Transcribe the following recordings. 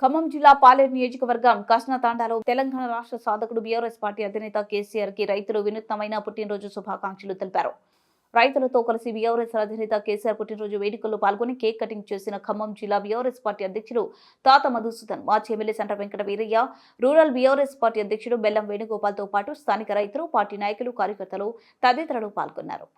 ఖమ్మం జిల్లా పాలేరు నియోజకవర్గం కస్నతాండాలో తెలంగాణ రాష్ట్ర సాధకుడు బీఆర్ఎస్ పార్టీ అధినేత కేసీఆర్ కి రైతులు వినూత్నమైన పుట్టినరోజు శుభాకాంక్షలు తెలిపారు. రైతులతో కలిసి బీఆర్ఎస్ అధినేత కేసీఆర్ పుట్టినరోజు వేడుకల్లో పాల్గొని కేక్ కటింగ్ చేసిన ఖమ్మం జిల్లా బీఆర్ఎస్ పార్టీ అధ్యక్షుడు తాత మధుసూదన్, మాజీ MLA Santa Venkata Veerayya, rural BRS party అధ్యక్షుడు బెల్లం వేణుగోపాల్తో పాటు స్థానిక రైతులు, పార్టీ నాయకులు, కార్యకర్తలు తదితరులు పాల్గొన్నారు.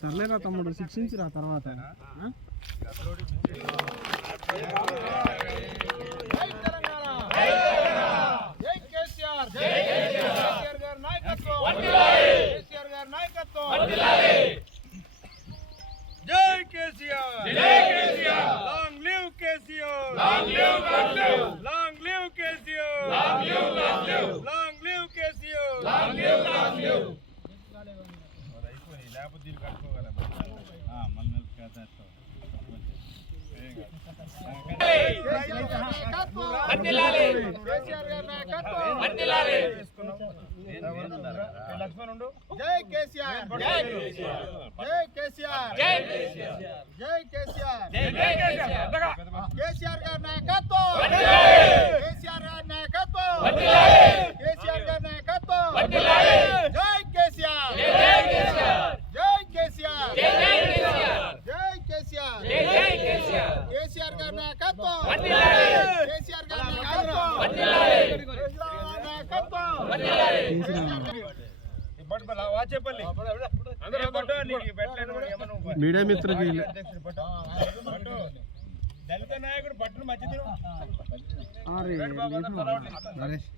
సర్లేరా తమ్ముడు, శిక్షించిరా తర్వాత. జై కేసీఆర్, జై KCR, long live KCR, long live, long live KCR, long live, long live KCR, long live, long live. అయిపోయి లేకపోతే దీన్ని కట్టుకోగలం. మన కేసీఆర్ గారి నాయకత్వం వర్ధిల్లాలి. లక్ష్మణ్ ఉండు. జై కేసీఆర్, జై కేసీఆర్, జై కేసీఆర్, జై కేసీఆర్, జై కేసీఆర్, జై కేసీఆర్. కేసీఆర్ గారి నాయకత్వం వర్ధిల్లాలి. కేసీఆర్ గారి నాయకత్వం వర్ధిల్లాలి. కేసీఆర్ గారి నాయకత్వం వర్ధిల్లాలి. జై కేసీఆర్, జై కేసీఆర్, జై కేసీఆర్, జై కేసీఆర్, జై కేసీఆర్, జై కేసీఆర్. కేసీఆర్ గారి నాయకత్వం వర్ధిల్లాలి. కేసీఆర్ గారి నాయకత్వం వర్ధిల్లాలి. నాయకత్వం వర్ధిల్లాలి. మీడియా మిత్రులకి దళిత నాయకుడు పట్టును మధ్య నరేష్